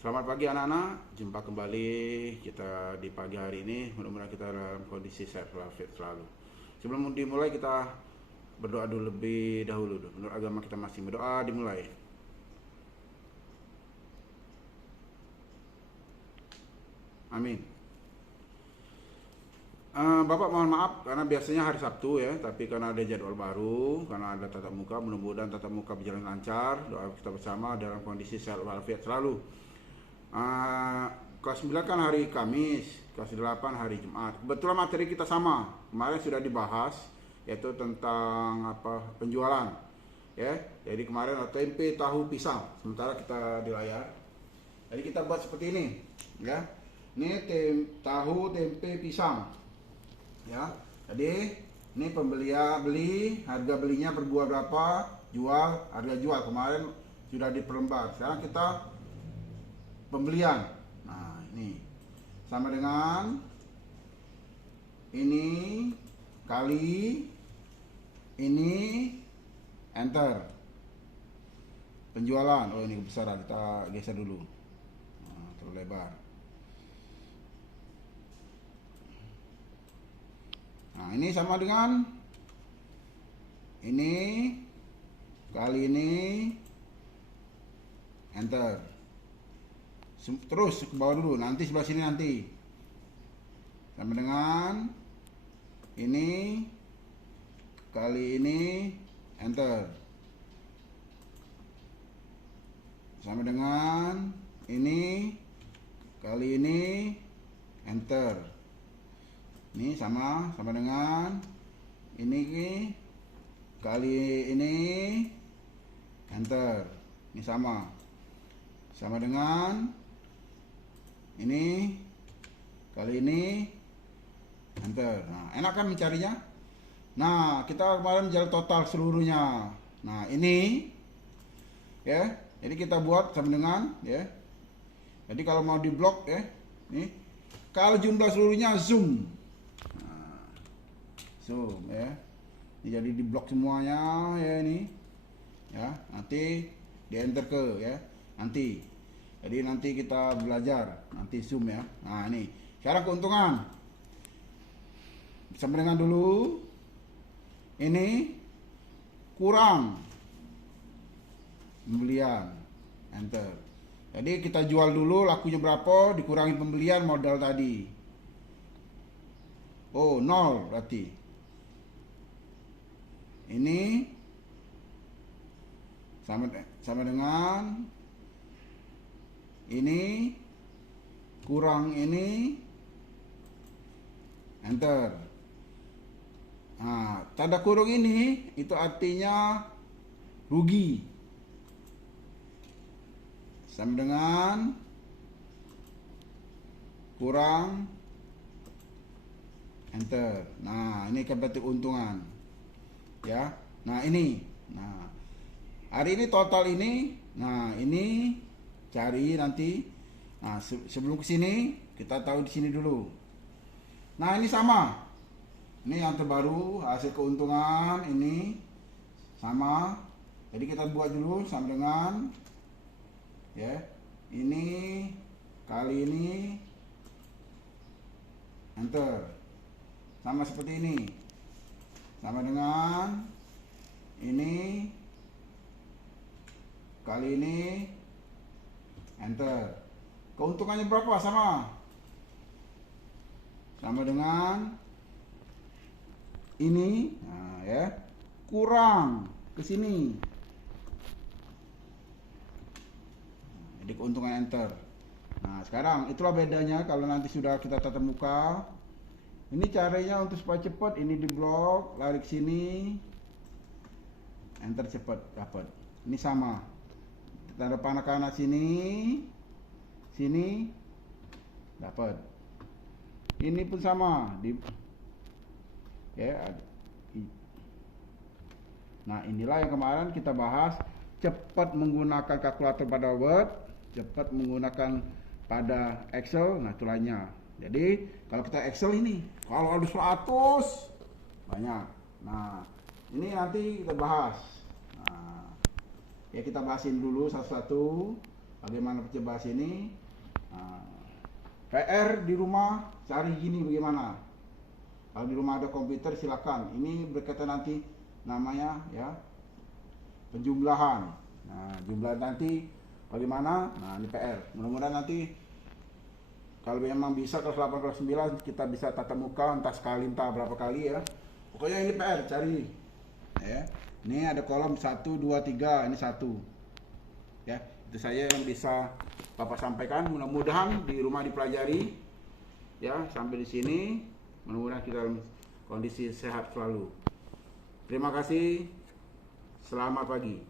Selamat pagi anak-anak, jumpa kembali kita di pagi hari ini. Mudah-mudahan kita dalam kondisi sehat walafiat selalu. Sebelum dimulai kita berdoa dulu lebih dahulu. Menurut agama kita masing berdoa dimulai. Amin. Bapak mohon maaf karena biasanya hari Sabtu ya, tapi karena ada jadwal baru, karena ada tatap muka, mudah-mudahan tatap muka berjalan lancar. Doa kita bersama dalam kondisi sehat walafiat selalu. Kelas 9 kan hari Kamis, kelas 8 hari Jumat. Kebetulan materi kita sama. Kemarin sudah dibahas yaitu tentang penjualan. Ya. Jadi kemarin ada tempe, tahu, pisang. Sementara kita di layar. Jadi kita buat seperti ini, ya. Ini tahu, tempe, pisang. Ya. Jadi ini beli, harga belinya per buah berapa, jual, harga jual. Kemarin sudah di perlembar. Sekarang kita pembelian. Nah, ini sama dengan ini kali ini enter. Penjualan. Oh, ini kebesaran. Kita geser dulu. Nah, terlalu lebar. Nah, ini sama dengan ini kali ini enter. Terus ke bawah dulu, nanti sebelah sini nanti sama dengan ini kali ini enter, sama dengan ini kali ini enter. Ini sama dengan ini kali ini enter. Ini sama dengan ini kali ini enter. Nah, enak kan mencarinya? Nah, kita kemarin mencari total seluruhnya. Nah, ini ya. Jadi kita buat sama dengan ya. Jadi kalau mau diblok ya, nih. Kalau jumlah seluruhnya zoom. Nah, zoom ya. Ini jadi diblok semuanya ya ini. Ya, nanti di enter ke ya. Nanti. Jadi nanti kita belajar, nanti zoom ya. Nah ini, sekarang keuntungan. Sama dengan dulu, ini kurang pembelian, enter. Jadi kita jual dulu, lakunya berapa, dikurangi pembelian modal tadi. Oh, 0 berarti. Ini sama dengan ini kurang ini enter. Nah, tanda kurung ini itu artinya rugi. Sama dengan kurang enter. Nah, ini kan berarti keuntungan. Ya. Nah, ini. Nah, hari ini total ini. Nah, ini cari nanti. Nah, sebelum ke sini kita tahu di sini dulu. Nah, ini sama. Ini yang terbaru hasil keuntungan ini sama. Jadi kita buat dulu sama dengan ya. Ini kali ini enter. Sama seperti ini. Sama dengan ini kali ini enter. Keuntungannya berapa? Sama dengan ini. Nah, ya. Kurang ke sini. Jadi keuntungan enter. Nah, sekarang itulah bedanya kalau nanti sudah kita tatap muka. Ini caranya untuk supaya cepat. Ini di blok, lari ke sini, enter cepat dapat. Ini sama. Tanda panah kanan sini dapat. Ini pun sama ya. Nah, inilah yang kemarin kita bahas, cepat menggunakan kalkulator pada Word, cepat menggunakan pada Excel. Nah, itulah. Jadi kalau kita Excel ini, kalau ada 100 banyak. Nah, ini nanti kita bahas. Nah, ya kita bahasin dulu satu-satu. bagaimana pecah bahas ini. Nah, PR di rumah cari gini bagaimana. Kalau di rumah ada komputer silakan. Ini berkaitan nanti namanya ya penjumlahan. Nah, jumlah nanti bagaimana? Nah, ini PR. Mudah-mudahan nanti kalau memang bisa kelas 8 kelas 9 kita bisa tatap muka entah sekali entah berapa kali ya. Pokoknya ini PR cari. Ya. Ini ada kolom 1 2 3, ini 1. Ya, itu saja yang bisa Bapak sampaikan. Mudah-mudahan di rumah dipelajari. Ya, sampai di sini. Mudah-mudahan kita dalam kondisi sehat selalu. Terima kasih. Selamat pagi.